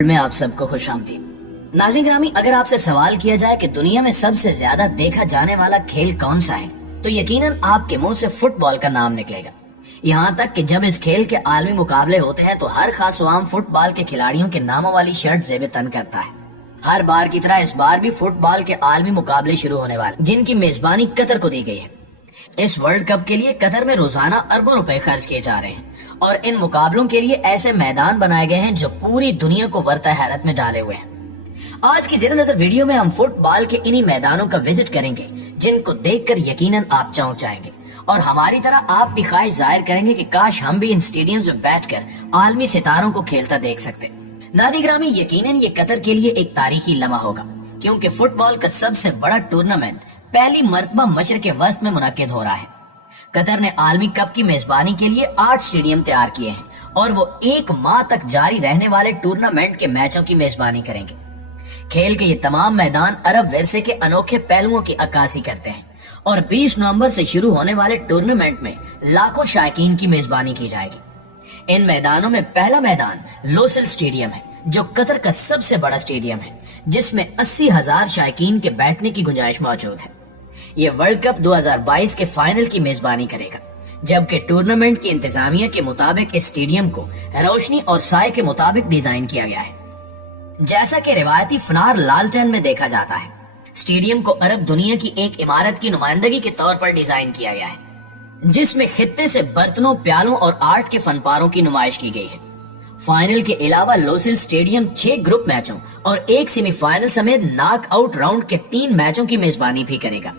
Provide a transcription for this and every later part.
में आप सबको खुश आमदीद। नाज़रीन ग्रामी, अगर आपसे सवाल किया जाए कि दुनिया में सबसे ज्यादा देखा जाने वाला खेल कौन सा है, तो यकीनन आपके मुंह से फुटबॉल का नाम निकलेगा। यहाँ तक कि जब इस खेल के आलमी मुकाबले होते हैं तो हर खास आम फुटबॉल के खिलाड़ियों के नामों वाली शर्ट जेब तन करता है। हर बार की तरह इस बार भी फुटबॉल के आलमी मुकाबले शुरू होने वाले, जिनकी मेजबानी कतर को दी गई है। इस वर्ल्ड कप के लिए कतर में रोजाना अरबों रुपए खर्च किए जा रहे हैं और इन मुकाबलों के लिए ऐसे मैदान बनाए गए हैं जो पूरी दुनिया को वर्ता हैरत में डाले हुए हैं। आज की ज़ेर नज़र वीडियो में हम फुटबॉल के इन्हीं मैदानों का विजिट करेंगे जिनको देखकर यकीनन आप चौंक जाएंगे और हमारी तरह आप भी ख्वाहिश जाहिर करेंगे कि काश हम भी इन स्टेडियम्स में बैठकर आलमी सितारों को खेलता देख सकते। नाज़रीन ग्रामी, यकीनन ये कतर के लिए एक तारीखी लम्हा होगा, क्योंकि फुटबॉल का सबसे बड़ा टूर्नामेंट पहली मर्तबा मशरिक़ वस्त में मुनक्किद हो रहा है। कतर ने आलमी कप की मेजबानी के लिए 8 स्टेडियम तैयार किए हैं और वो 1 माह तक जारी रहने वाले टूर्नामेंट के मैचों की मेजबानी करेंगे। खेल के ये तमाम मैदान अरब विरसे के अनोखे पहलुओं की अक्कासी करते हैं और 20 नवंबर से शुरू होने वाले टूर्नामेंट में लाखों शायकीन की मेजबानी की जाएगी। इन मैदानों में पहला मैदान लोसल स्टेडियम है, जो कतर का सबसे बड़ा स्टेडियम है, जिसमें 80,000 शायकीन के बैठने की गुंजाइश मौजूद है। ये वर्ल्ड कप 2022 के फाइनल की मेजबानी करेगा, जबकि टूर्नामेंट की इंतजामिया के मुताबिक इस स्टेडियम को रोशनी और साए के मुताबिक डिजाइन किया गया है, जैसा कि रिवायती फनार लालटेन में देखा जाता है। स्टेडियम को अरब दुनिया की एक इमारत की नुमाइंदगी के तौर पर डिजाइन किया गया है, जिसमें खित्ते से बर्तनों, प्यालों और आर्ट के फनपारों की नुमाइश की गई है। फाइनल के अलावा लोसिल स्टेडियम 6 ग्रुप मैचों और 1 सेमीफाइनल समेत नॉक आउट राउंड के 3 मैचों की मेजबानी भी करेगा।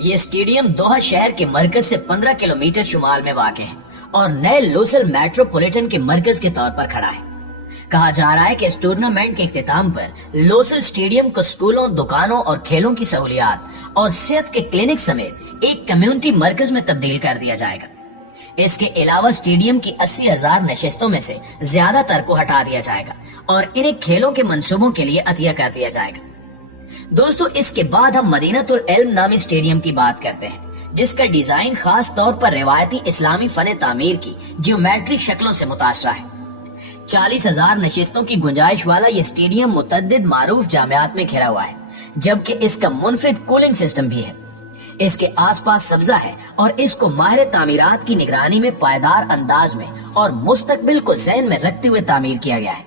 ये स्टेडियम दोहा शहर के मरकज से 15 किलोमीटर शुमाल में वाक़ है और नए लोसल मेट्रोपॉलिटन के मरकज के तौर पर खड़ा है। कहा जा रहा है कि इस टूर्नामेंट के इख्तिताम पर लोसल स्टेडियम को स्कूलों, दुकानों और खेलों की सहूलियात और सेहत के क्लिनिक समेत एक कम्युनिटी मरकज में तब्दील कर दिया जाएगा। इसके अलावा स्टेडियम की 80,000 नशिस्तों में से ज्यादातर को हटा दिया जाएगा और इन्हें खेलों के मंसूबों के लिए अतिया कर दिया जाएगा। दोस्तों, इसके बाद हम मदीनतुल इल्म नामी स्टेडियम की बात करते हैं, जिसका डिजाइन खास तौर पर रिवायती इस्लामी फन तामीर की जियोमेट्रिक शक्लों से मुतासरा है। 40,000 नशिस्तों की गुंजाइश वाला यह स्टेडियम मुतअद्दिद मारूफ जामियात में घिरा हुआ है, जबकि इसका मुनफरिद कूलिंग सिस्टम भी है। इसके आसपास सब्जा है और इसको माहिर तामीरात की निगरानी में पायदार अंदाज में और मुस्तकबिल को ज़हन में रखते हुए तामीर किया गया है।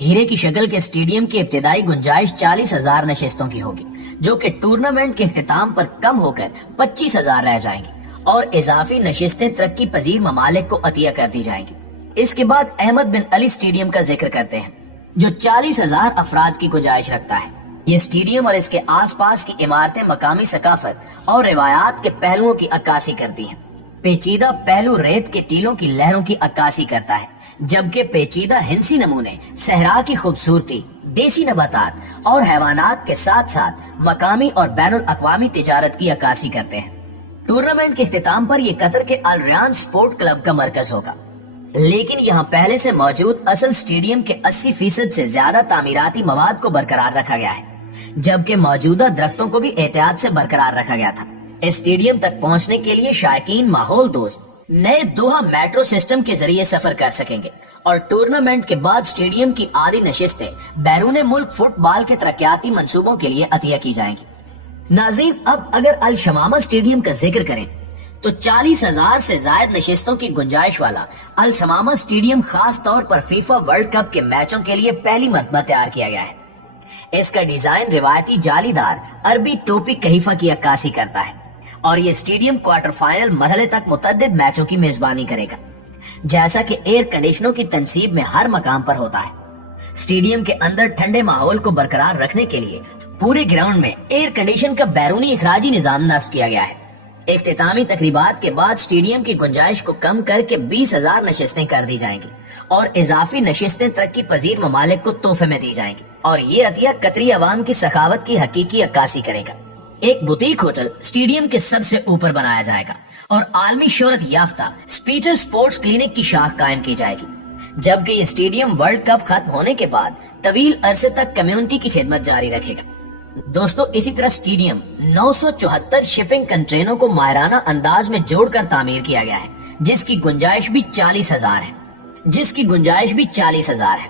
हीरे की शक्ल के स्टेडियम की इब्तिदाई गुंजाइश 40,000 नशिस्तों की होगी, जो कि टूर्नामेंट के इख्तिताम पर कम होकर 25,000 रह जाएंगी और इजाफी नशिस्तें तरक्की पजीर ममालिक को अतिया कर दी जाएंगी। इसके बाद अहमद बिन अली स्टेडियम का जिक्र करते हैं, जो 40,000 अफराद की गुंजाइश रखता है। ये स्टेडियम और इसके आसपास की इमारतें मकामी सकाफत और रिवायात के पहलुओं की अक्कासी करती हैं। पेचीदा पहलू रेत के टीलों की लहरों की अक्कासी करता है, जबकि पेचीदा हिंसी नमूने सहरा की खूबसूरती, देसी नबातात और हैवानात के साथ साथ मकामी और बैनुल अक़वामी तिजारत की अक्कासी करते हैं। टूर्नामेंट के इख्तिताम पर यह कतर के अल रयान स्पोर्ट क्लब का मरकज होगा, लेकिन यहाँ पहले से मौजूद असल स्टेडियम के 80% से ज्यादा तामीराती मवाद को बरकरार रखा गया है, जबकि मौजूदा दरख्तों को भी एहतियात से बरकरार रखा गया था। इस स्टेडियम तक पहुँचने के लिए शायकीन माहौल दोस्त नए दोहा मेट्रो सिस्टम के जरिए सफर कर सकेंगे और टूर्नामेंट के बाद स्टेडियम की आधी नशिस्तें बैरून मुल्क फुटबॉल के तरक्याती मंसूबों के लिए अतिया की जाएंगी। नाज़रीन, अब अगर अल शमामा स्टेडियम का जिक्र करें तो 40,000 से ज्यादा नशिस्तों की गुंजाइश वाला अल शमामा स्टेडियम खास तौर पर फीफा वर्ल्ड कप के मैचों के लिए पहली मरतबा तैयार किया गया है। इसका डिजाइन रिवायती जालीदार अरबी टोपी कहीफा की अक्कासी करता है और ये स्टेडियम क्वार्टर फाइनल मरहले तक मुतअद्दिद मैचों की मेजबानी करेगा, जैसा कि एयर कंडीशनों की तनसीब में हर मकाम पर होता है। स्टेडियम के अंदर ठंडे माहौल को बरकरार रखने के लिए पूरे ग्राउंड में एयर कंडीशन का बैरूनी इखराजी निजाम नस्ब किया गया है। इख्तितामी तकरीबात के बाद स्टेडियम की गुंजाइश को कम करके 20,000 नशिस्तें कर दी जाएंगी और इजाफी नशिस्तें तरक्की पजीर ममालिक को तोहफे में दी जाएंगी और ये अतिया कतरी अवाम की सखावत की हकीकी अक्कासी करेगा। एक बुटीक होटल स्टेडियम के सबसे ऊपर बनाया जाएगा और आलमी शोहरत याफ्ता स्पीटर स्पोर्ट्स क्लिनिक की शाख कायम की जाएगी, जबकि ये स्टेडियम वर्ल्ड कप खत्म होने के बाद तवील अरसे तक कम्युनिटी की खिदमत जारी रखेगा। दोस्तों, इसी तरह स्टेडियम 974 शिपिंग कंटेनरों को मायराना अंदाज में जोड़कर तामीर किया गया है, जिसकी गुंजाइश भी 40,000 है।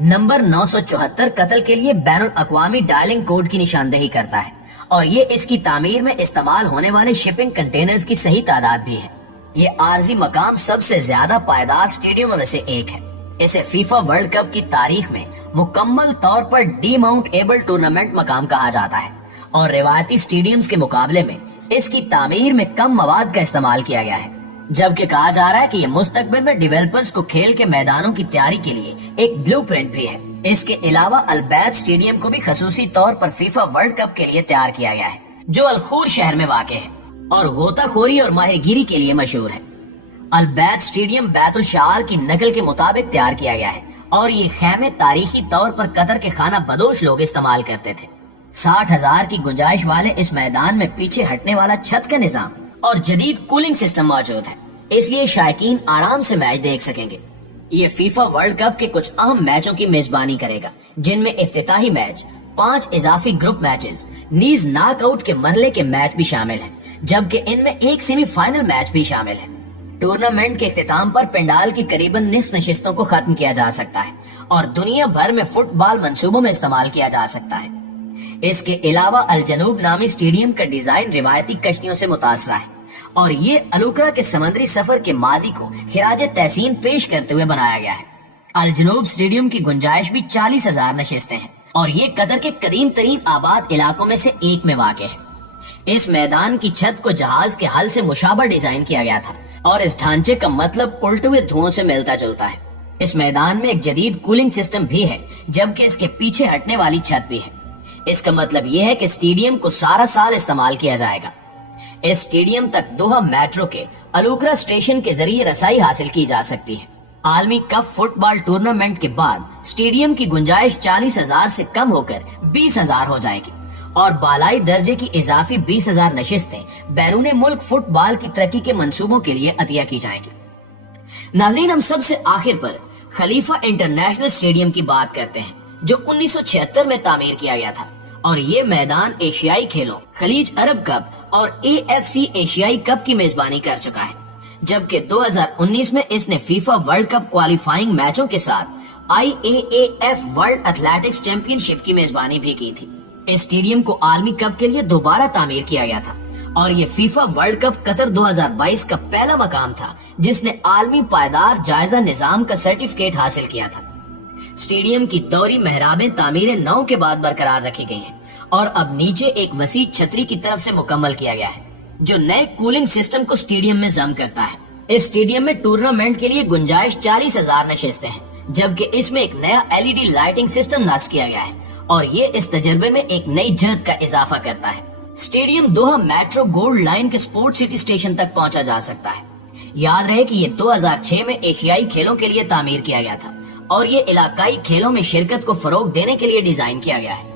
नंबर 974 कत्ल के लिए बैनुल अक़वामी डायलिंग कोड की निशानदेही करता है और ये इसकी तामीर में इस्तेमाल होने वाले शिपिंग कंटेनर्स की सही तादाद भी है। ये आरजी मकाम सबसे ज्यादा पायदार स्टेडियमों में से एक है। इसे फीफा वर्ल्ड कप की तारीख में मुकम्मल तौर पर डीमाउंटेबल टूर्नामेंट मकाम कहा जाता है और रिवायती स्टेडियम्स के मुकाबले में इसकी तामीर में कम मवाद का इस्तेमाल किया गया है, जबकि कहा जा रहा है कि ये मुस्तकबिल में डेवलपर्स को खेल के मैदानों की तैयारी के लिए एक ब्लूप्रिंट भी है। इसके अलावा अल-बैत स्टेडियम को भी खसूसी तौर पर फीफा वर्ल्ड कप के लिए तैयार किया गया है, जो अल-खूर शहर में वाक़ है और गोताखोरी और माहिरगिरी के लिए मशहूर है। अल-बैत स्टेडियम बैतुल शार की नकल के मुताबिक तैयार किया गया है और ये खैमे तारीखी तौर पर कतर के खाना बदोश लोग इस्तेमाल करते थे। 60,000 की गुंजाइश वाले इस मैदान में पीछे हटने वाला छत का निजाम और जदीद कूलिंग सिस्टम मौजूद है, इसलिए शायकीन आराम से मैच देख सकेंगे। ये फीफा वर्ल्ड कप के कुछ अहम मैचों की मेजबानी करेगा, जिनमें इफ्तिताही मैच, 5 इजाफी ग्रुप मैचेस, नीज नॉकआउट के मरहले के मैच भी शामिल हैं, जबकि इनमें एक सेमीफाइनल मैच भी शामिल है। टूर्नामेंट के इख्तिताम पर पंडाल की करीबन निस्फ नशिस्तों को खत्म किया जा सकता है और दुनिया भर में फुटबॉल मंसूबों में इस्तेमाल किया जा सकता है। इसके अलावा अल जनूब नामी स्टेडियम का डिजाइन रिवायती कश्तियों से मुतासरा है और ये अलुकरा के समुद्री सफर के माजी को खिराज तहसीन पेश करते हुए बनाया गया है। अल जनूब स्टेडियम की गुंजाइश भी 40,000 नशिस्तें हैं और ये कतर के कदीम तरीन आबाद इलाकों में से एक में वाक़ है। इस मैदान की छत को जहाज के हल से मुशाबा डिजाइन किया गया था और इस ढांचे का मतलब उल्टे हुए धुओं से मिलता जुलता है। इस मैदान में एक जदीद कूलिंग सिस्टम भी है, जबकि इसके पीछे हटने वाली छत भी है। इसका मतलब ये है कि स्टेडियम को सारा साल इस्तेमाल किया जाएगा। इस स्टेडियम तक दोहा मेट्रो के अलुकरा स्टेशन के जरिए रसाई हासिल की जा सकती है। आलमी कप फुटबॉल टूर्नामेंट के बाद स्टेडियम की गुंजाइश 40,000 से कम होकर 20,000 हो जाएगी और बालाई दर्जे की इजाफी 20,000 नशिस्तें बैरून मुल्क फुटबॉल की तरक्की के मंसूबों के लिए अतिया की जाएंगी। नाज़रीन, हम सबसे आखिर पर खलीफा इंटरनेशनल स्टेडियम की बात करते हैं, जो 1976 में तामीर किया गया था और ये मैदान एशियाई खेलों, खलीज अरब कप और AFC एशियाई कप की मेजबानी कर चुका है, जबकि 2019 में इसने फीफा वर्ल्ड कप क्वालिफाइंग मैचों के साथ IAAF वर्ल्ड एथलेटिक्स चैंपियनशिप की मेजबानी भी की थी। इस स्टेडियम को आलमी कप के लिए दोबारा तामीर किया गया था और ये फीफा वर्ल्ड कप कतर 2022 का पहला मकाम था जिसने आलमी पायदार जायजा निजाम का सर्टिफिकेट हासिल किया था। स्टेडियम की तौरी मेहराबें तामीर नौ के बाद बरकरार रखी गई हैं और अब नीचे एक वसी छतरी की तरफ से मुकम्मल किया गया है, जो नए कूलिंग सिस्टम को स्टेडियम में जम करता है। इस स्टेडियम में टूर्नामेंट के लिए गुंजाइश 40,000 नशिस्तें हैं, जबकि इसमें एक नया LED लाइटिंग सिस्टम नस्ब किया गया है और ये इस तजर्बे में एक नई जहत का इजाफा करता है। स्टेडियम दोहा मेट्रो गोल्ड लाइन के स्पोर्ट सिटी स्टेशन तक पहुंचा जा सकता है। याद रहे कि ये 2006 में एशियाई खेलों के लिए तामीर किया गया था और ये इलाकाई खेलों में शिरकत को फरोग देने के लिए डिजाइन किया गया है।